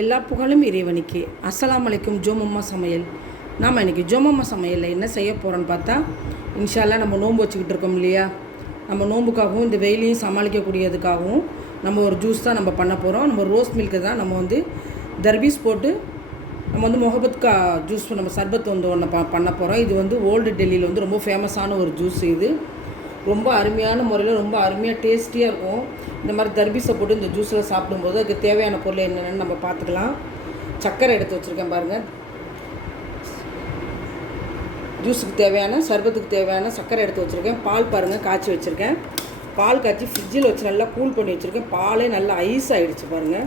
எல்லா புகழும் இறைவனுக்கு. அஸ்லாம் அலைக்கும் ஜோமம்மா சமையல். நாம் இன்றைக்கி ஜோமம்மா சமையலில் என்ன செய்ய போகிறோன்னு பார்த்தா இன்ஷால்லாம் நம்ம நோன்பு வச்சுக்கிட்டு இருக்கோம் இல்லையா? நம்ம நோன்புக்காகவும் இந்த வெயிலையும் சமாளிக்கக்கூடியதுக்காகவும் நம்ம ஒரு ஜூஸ் தான் நம்ம பண்ண போகிறோம் நம்ம ரோஸ் மில்க்கு தான் நம்ம வந்து தர்பீஸ் போட்டு நம்ம வந்து முகபத்கா ஜூஸ் நம்ம சர்பத் வந்து ஒன்று ப பண்ண போகிறோம் இது வந்து ஓல்டு டெல்லியில் வந்து ரொம்ப ஃபேமஸான ஒரு ஜூஸ் இது. ரொம்ப அருமையான முறையில் ரொம்ப அருமையாக டேஸ்டியாக இருக்கும். இந்த மாதிரி தர்பீஸை போட்டு இந்த ஜூஸில் சாப்பிடும்போது அதுக்கு தேவையான பொருள் என்னென்னு நம்ம பார்த்துக்கலாம். சர்க்கரை எடுத்து வச்சுருக்கேன் பாருங்கள் ஜூஸுக்கு தேவையான சர்பத்துக்கு தேவையான சர்க்கரை எடுத்து வச்சுருக்கேன். பால் பாருங்கள் காய்ச்சி வச்சுருக்கேன். பால் காய்ச்சி ஃப்ரிட்ஜில் வச்சு நல்லா கூல் பண்ணி வச்சுருக்கேன். பாலே நல்லா ஐஸ் ஆகிடுச்சு பாருங்கள்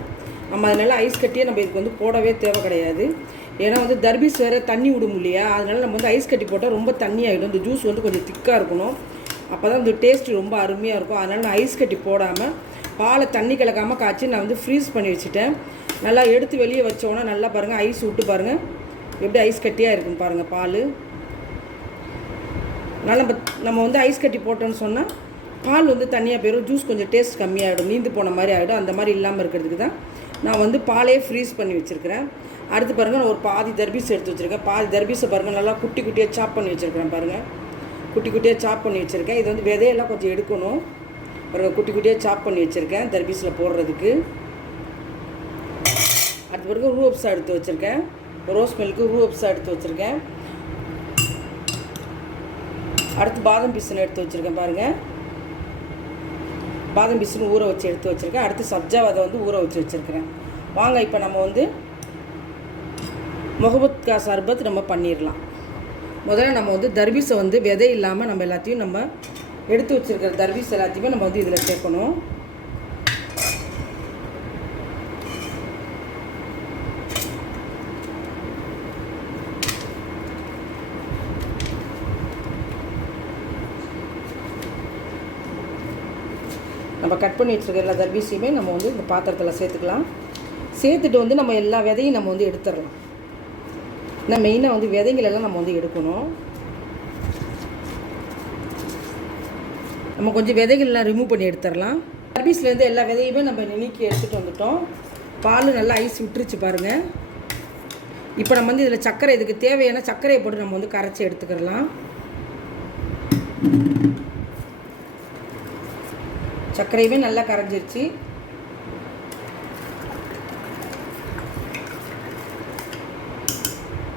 நம்ம அது நல்லா ஐஸ் கட்டியே நம்ம இதுக்கு வந்து போடவே தேவை கிடையாது. ஏன்னா வந்து தர்பீஸ் வேறு தண்ணி விடும் இல்லையா? அதனால நம்ம வந்து ஐஸ் கட்டி போட்டால் ரொம்ப தண்ணி ஆகிடும் இந்த ஜூஸ் வந்து கொஞ்சம் திக்காக இருக்கணும். அப்போ தான் வந்து டேஸ்ட் ரொம்ப அருமையாக இருக்கும். அதனால் நான் ஐஸ் கட்டி போடாமல் பாலை தண்ணி கலக்காமல் காய்ச்சி நான் வந்து ஃப்ரீஸ் பண்ணி வச்சுட்டேன். நல்லா எடுத்து வெளியே வச்சோன்னா நல்லா பாருங்கள் ஐஸ் விட்டு பாருங்கள் எப்படி ஐஸ் கட்டியாக இருக்குன்னு பாருங்கள் பால். அதனால் நம்ம நம்ம வந்து ஐஸ் கட்டி போட்டோன்னு சொன்னால் பால் வந்து தனியாக போயிடும் ஜூஸ் கொஞ்சம் டேஸ்ட் கம்மியாகிடும் நீந்து போன மாதிரி ஆகிடும் அந்த மாதிரி இல்லாமல் இருக்கிறதுக்கு தான் நான் வந்து பாலே ஃப்ரீஸ் பண்ணி வச்சுருக்கிறேன். அடுத்து பாருங்கள் நான் ஒரு பாதி தர்பீஸ் எடுத்து வச்சுருக்கேன். பாதி தர்பீஸை பாருங்கள் நல்லா குட்டி குட்டியாக சாப் பண்ணி வச்சுருக்கிறேன் பாருங்கள் குட்டி குட்டியாக சாப் பண்ணி வச்சுருக்கேன். இது வந்து விதையெல்லாம் கொஞ்சம் எடுக்கணும். ஒரு குட்டி குட்டியாக சாப் பண்ணி வச்சுருக்கேன். தர்பீஸில் போடுறதுக்கு. அடுத்த பிறகு ரூப்ஸா எடுத்து வச்சுருக்கேன். ரோஸ் மில்க்கு ரூப்ஸா எடுத்து வச்சுருக்கேன். அடுத்து பாதம் பீசன் எடுத்து வச்சுருக்கேன் பாருங்கள் பாதம் பீசன் ஊற வச்சு எடுத்து வச்சுருக்கேன். அடுத்து சப்ஜா அதை வந்து ஊற வச்சு வச்சுருக்கிறேன். வாங்க இப்போ நம்ம வந்து முகபத் கா சர்பத் நம்ம பண்ணிடலாம். முதல்ல நம்ம வந்து தர்பீஸை வந்து விதை இல்லாமல் நம்ம எல்லாத்தையும் நம்ம எடுத்து வச்சுருக்கிற தர்பீஸ் எல்லாத்தையுமே நம்ம வந்து இதில் சேர்க்கணும். நம்ம கட் பண்ணி வச்சுருக்க எல்லா தர்பீஸையுமே நம்ம வந்து இந்த பாத்திரத்தில் சேர்த்துக்கலாம். சேர்த்துட்டு வந்து நம்ம எல்லா விதையும் நம்ம வந்து எடுத்துடலாம். நான் மெயினாக வந்து விதைங்களெல்லாம் நம்ம வந்து எடுக்கணும். நம்ம கொஞ்சம் விதைகள்லாம் ரிமூவ் பண்ணி எடுத்துடலாம். சர்வீஸ்லேருந்து எல்லா விதையுமே நம்ம நீக்கி எடுத்துகிட்டு வந்துட்டோம். பால் நல்லா ஐஸ் விட்டுருச்சு பாருங்கள் இப்போ நம்ம வந்து இதில் சர்க்கரை இதுக்கு தேவையான சர்க்கரையை போட்டு நம்ம வந்து கரைச்சி எடுத்துக்கிடலாம். சர்க்கரையுமே நல்லா கரைஞ்சிருச்சு.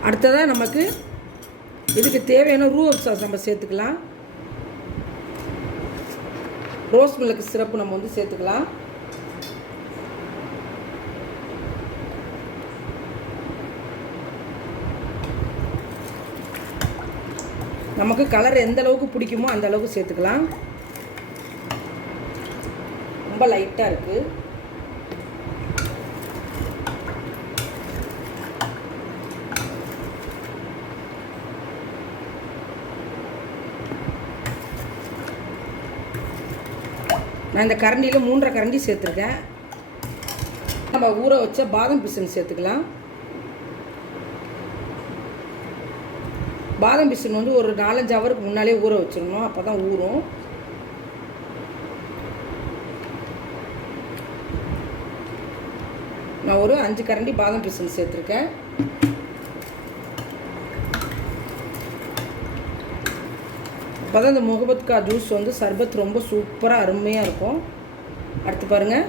அடுத்ததாக நமக்கு இதுக்கு தேவையான ரூ சாஸ் நம்ம சேர்த்துக்கலாம். ரோஸ் மிளகு சிறப்பு நம்ம வந்து சேர்த்துக்கலாம். நமக்கு கலர் எந்த அளவுக்கு பிடிக்குமோ அந்த அளவுக்கு சேர்த்துக்கலாம். ரொம்ப லைட்டாக இருக்குது நான் இந்த கரண்டியில் மூன்றரை கரண்டி சேர்த்துருக்கேன். நம்ம ஊற வச்ச பாதம் பிசன் சேர்த்துக்கலாம். பாதம் பிசன் வந்து ஒரு நாலஞ்சு ஹவருக்கு முன்னாலே ஊற வச்சிடணும். அப்போ தான் ஊறும். நான் ஒரு அஞ்சு கரண்டி பாதம் பிசன் சேர்த்துருக்கேன். அப்போ தான் இந்த முகபத்கா ஜூஸ் வந்து சர்பத் ரொம்ப சூப்பராக அருமையாக இருக்கும். அடுத்து பாருங்கள்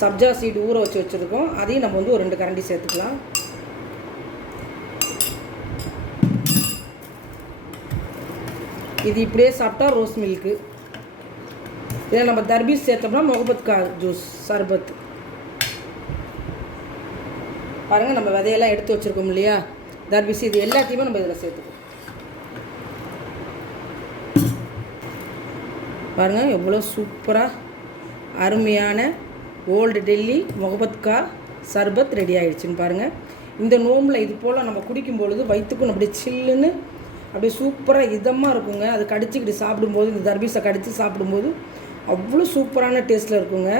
சப்ஜா சீடு ஊற வச்சு வச்சுருக்கோம். அதையும் நம்ம வந்து ஒரு ரெண்டு கரண்டி சேர்த்துக்கலாம். இது இப்படியே சாப்பிட்டா ரோஸ் மில்க்கு இதில் நம்ம தர்பீஸ் சேர்த்தோம்னா முகபத்கா ஜூஸ் சர்பத். பாருங்கள் நம்ம விதையெல்லாம் எடுத்து வச்சுருக்கோம் இல்லையா? தர்பீஸ் இது எல்லாத்தையுமே நம்ம இதில் சேர்த்துக்கோம் பாருங்கள் எவ்வளோ சூப்பராக அருமையான ஓல்டு டெல்லி முகபத்கா சர்பத் ரெடி ஆகிடுச்சின்னு பாருங்கள் இந்த நோம்பில் இது போல் நம்ம குடிக்கும் பொழுது வயிற்றுக்கும் அப்படியே சில்லுன்னு அப்படியே சூப்பராக இதமாக இருக்குங்க. அது கடிச்சிக்கிட்டு சாப்பிடும்போது இந்த தர்பீஸை கடித்து சாப்பிடும்போது அவ்வளோ சூப்பரான டேஸ்ட்டில் இருக்குங்க.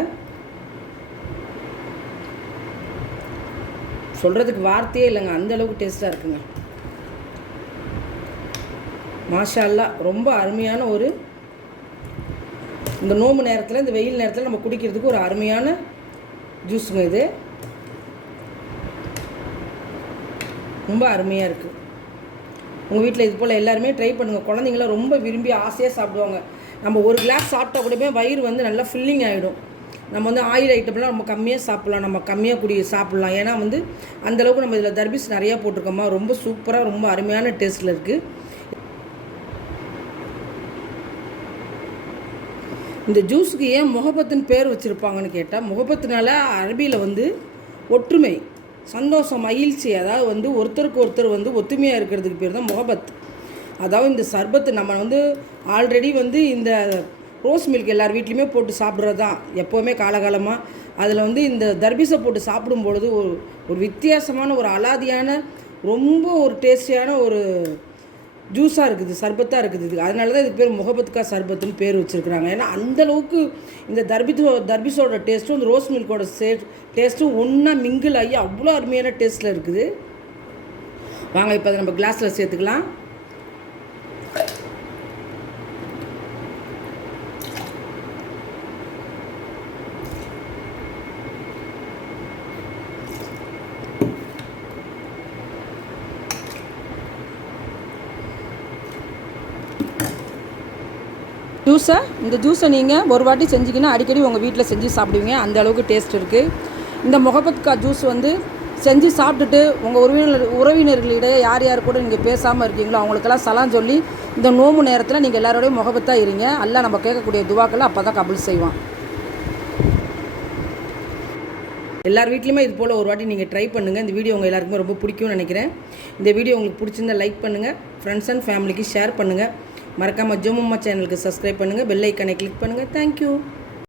சொல்கிறதுக்கு வார்த்தையே இல்லைங்க அந்தளவுக்கு டேஸ்ட்டாக இருக்குங்க. மாஷா அல்லா ரொம்ப அருமையான ஒரு இந்த நோம்பு நேரத்தில் இந்த வெயில் நேரத்தில் நம்ம குடிக்கிறதுக்கு ஒரு அருமையான ஜூஸுங்க இது. ரொம்ப அருமையாக இருக்குது உங்கள் வீட்டில் இது போல் எல்லாருமே ட்ரை பண்ணுங்கள் குழந்தைங்களாம் ரொம்ப விரும்பி ஆசையாக சாப்பிடுவாங்க. நம்ம ஒரு கிளாஸ் சாப்பிட்டா கூடவே வயிறு வந்து நல்லா ஃபில்லிங் ஆகிடும் நம்ம வந்து ஆயில் ஐட்டம்லாம் நம்ம கம்மியாக சாப்பிட்லாம். நம்ம கம்மியாக குடி சாப்பிட்லாம். ஏன்னா வந்து அந்தளவுக்கு நம்ம இதில் தர்பீஸ் நிறையா போட்டிருக்கோமா? ரொம்ப சூப்பராக ரொம்ப அருமையான டேஸ்ட்டில் இருக்குது இந்த ஜூஸுக்கு ஏன் முகபத்துன்னு பேர் வச்சுருப்பாங்கன்னு கேட்டால் முகபத்துனால அரபியில் வந்து ஒற்றுமை சந்தோஷம் மகிழ்ச்சி அதாவது வந்து ஒருத்தருக்கு ஒருத்தர் வந்து ஒத்துமையாக இருக்கிறதுக்கு பேர் தான் முகபத் அதாவது இந்த சர்பத்து நம்ம வந்து ஆல்ரெடி வந்து இந்த ரோஸ் மில்க் எல்லார் வீட்லேயுமே போட்டு சாப்பிட்றது தான் எப்போவுமே காலகாலமாக அதில் வந்து இந்த தர்பிசை போட்டு சாப்பிடும் பொழுது ஒரு ஒரு வித்தியாசமான ஒரு அலாதியான ரொம்ப ஒரு டேஸ்டியான ஒரு ஜூஸாக இருக்குது சர்பத்தாக இருக்குது. இது அதனால தான் இது பேர் முகபத்கா சர்பத்துன்னு பேர் வச்சுருக்குறாங்க. ஏன்னா அந்தளவுக்கு இந்த தர்பித்தோ தர்பிஸோட டேஸ்ட்டும் இந்த ரோஸ் மில்கோட சே டேஸ்ட்டும் ஒன்றா மிங்கிள் ஆகி அவ்வளோ அருமையான டேஸ்ட்டில் இருக்குது. வாங்க இப்போ அதை நம்ம கிளாஸில் சேர்த்துக்கலாம். ஜூஸை இந்த ஜூஸை நீங்கள் ஒரு வாட்டி செஞ்சிங்கன்னா அடிக்கடி உங்கள் வீட்டில் செஞ்சு சாப்பிடுவீங்க. அந்த அளவுக்கு டேஸ்ட் இருக்குது இந்த முகப்பத்துக்கா ஜூஸ் வந்து செஞ்சு சாப்பிட்டுட்டு உங்கள் உறவினர் உறவினர்களிடையே யார் யார் கூட நீங்கள் பேசாமல் இருக்கீங்களோ அவங்களுக்கெல்லாம் சலாம் சொல்லி இந்த நோம்பு நேரத்தில் நீங்கள் எல்லாரோடையும் முகபத்தாக இருங்க. எல்லாம் நம்ம கேட்கக்கூடிய துவாக்களை அப்போ தான் கபுல் செய்வான். எல்லார் வீட்லையுமே இது போல் ஒரு வாட்டி நீங்கள் ட்ரை பண்ணுங்கள் இந்த வீடியோ உங்கள் எல்லாருக்குமே ரொம்ப பிடிக்கும்னு நினைக்கிறேன். இந்த வீடியோ உங்களுக்கு பிடிச்சிருந்தா லைக் பண்ணுங்கள் ஃப்ரெண்ட்ஸ் அண்ட் ஃபேமிலிக்கு ஷேர் பண்ணுங்கள் மறக்காமல் ஜோமம்மா சேனலுக்கு சப்ஸ்கிரைப் பண்ணுங்கள் பெல் ஐக்கனை கிளிக் பண்ணுங்கள் தேங்க்யூ